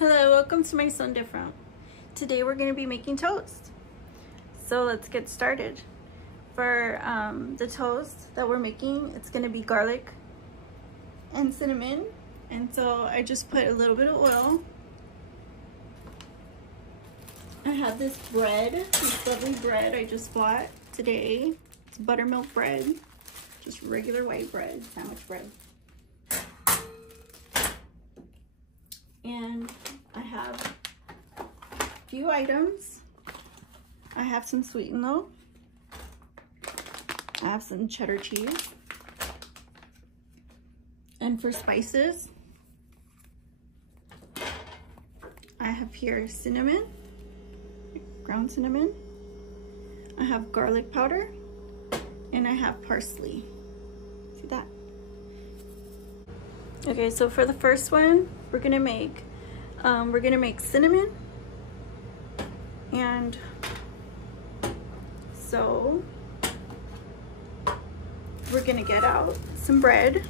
Hello, welcome to my Sun Different. Today we're going to be making toast. So let's get started. For the toast that we're making, it's going to be garlic and cinnamon. And so I just put a little bit of oil. I have this bread, this lovely bread I just bought today. It's buttermilk bread, just regular white bread, sandwich bread. And I have a few items. I have some sweetener. I have some cheddar cheese. And for spices, I have here cinnamon, ground cinnamon. I have garlic powder, and I have parsley. See that? Okay, so for the first one, we're gonna make cinnamon, and so we're gonna get out some bread.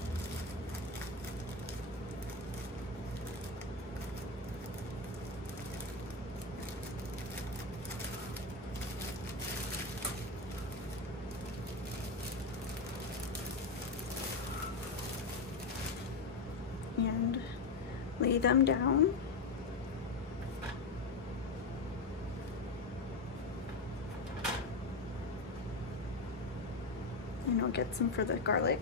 And lay them down. And I'll get some for the garlic.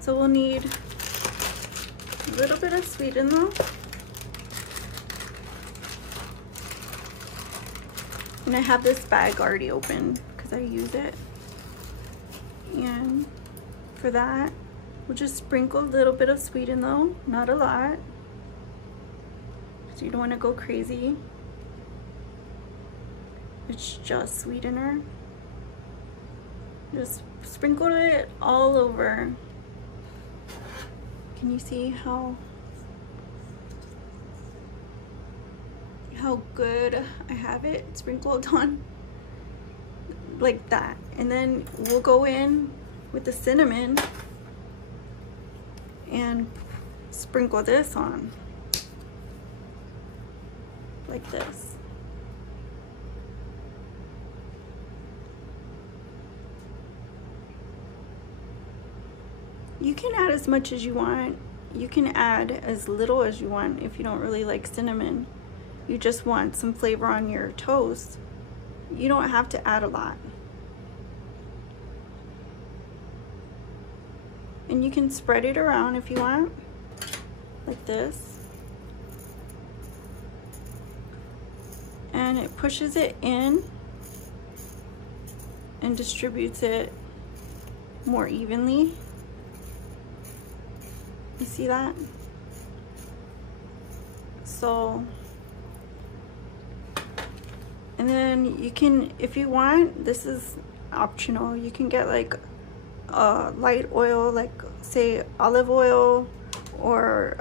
So we'll need a little bit of sweetener. And I have this bag already open because I use it. And for that, we'll just sprinkle a little bit of sweetener, not a lot, so you don't want to go crazy. It's just sweetener. Just sprinkle it all over. Can you see how good I have it sprinkled on? Like that. And then we'll go in with the cinnamon and sprinkle this on like this. You can add as much as you want. You can add as little as you want if you don't really like cinnamon. You just want some flavor on your toast. You don't have to add a lot. And you can spread it around if you want, like this. And it pushes it in and distributes it more evenly. You see that? So, and then you can, if you want, this is optional, you can get like light oil, like say olive oil or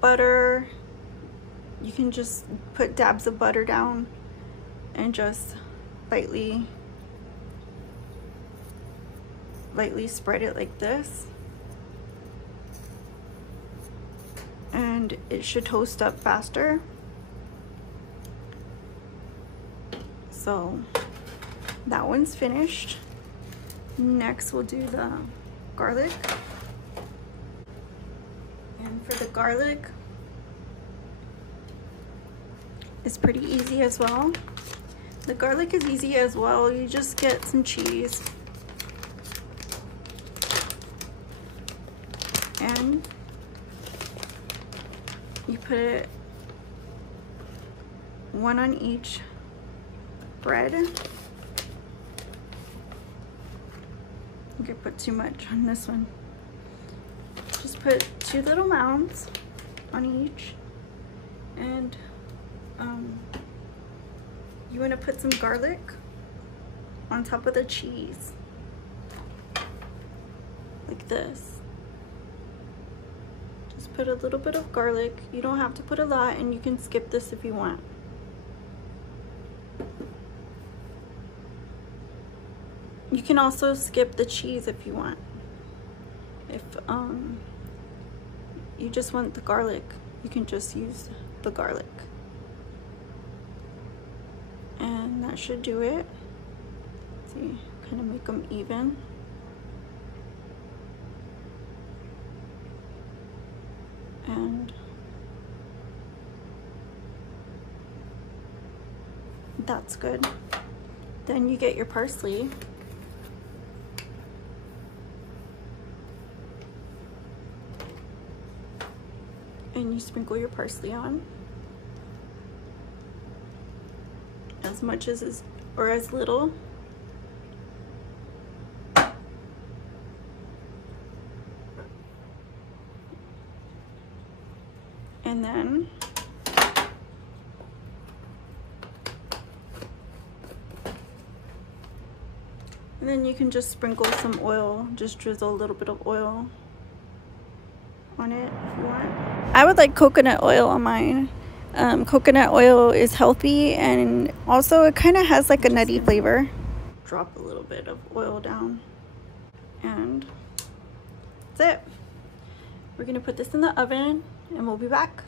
butter. You can just put dabs of butter down and just lightly spread it like this, and it should toast up faster. So that one's finished. Next we'll do the garlic. And for the garlic, it's pretty easy as well. The garlic is easy as well. You just get some cheese and you put it one on each bread. You could put too much on this one. Just put 2 little mounds on each, and you want to put some garlic on top of the cheese, like this. Just put a little bit of garlic. You don't have to put a lot, and you can skip this if you want. You can also skip the cheese if you want. If you just want the garlic, you can just use the garlic. And that should do it. Let's see, kind of make them even. And that's good. Then you get your parsley. And you sprinkle your parsley on. As much as or as little. And then you can just sprinkle some oil, just drizzle a little bit of oil on it if you want. I would like coconut oil on mine. Coconut oil is healthy, and also it kind of has like a nutty flavor. Drop a little bit of oil down, and that's it. We're gonna put this in the oven and we'll be back.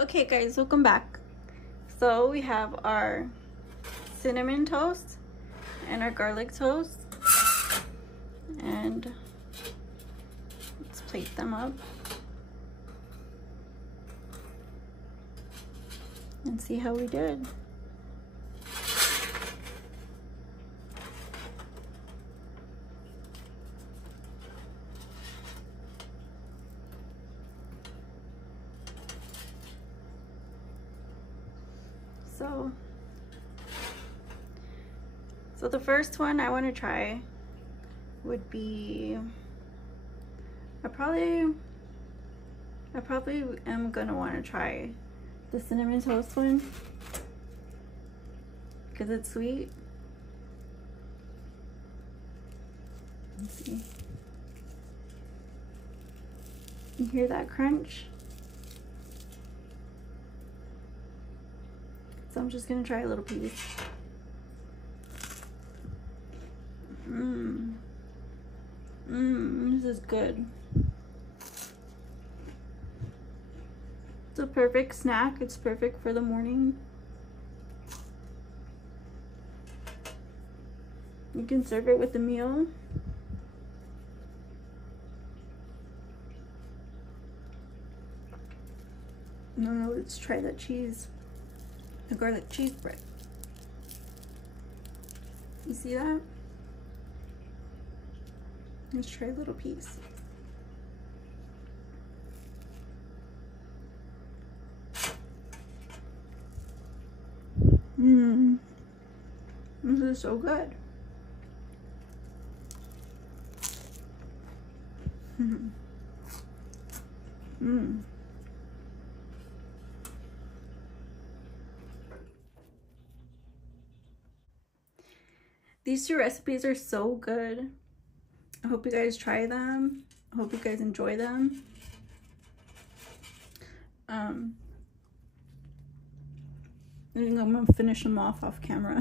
Okay guys, welcome back. So we have our cinnamon toast and our garlic toast, and let's plate them up and see how we did. So the first one I want to try would be, I probably am gonna want to try the cinnamon toast one because it's sweet. Let's see. You hear that crunch? So I'm just gonna try a little piece. This is good. It's a perfect snack. It's perfect for the morning. You can serve it with a meal. Now let's try that cheese. The garlic cheese bread. You see that? Let's try a little piece. This is so good. These two recipes are so good. I hope you guys try them. I hope you guys enjoy them. I think I'm gonna finish them off camera.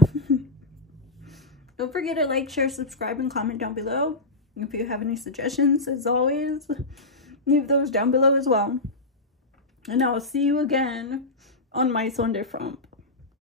Don't forget to like, share, subscribe, and comment down below. If you have any suggestions, as always, leave those down below as well. And I'll see you again on my Sunday Frump.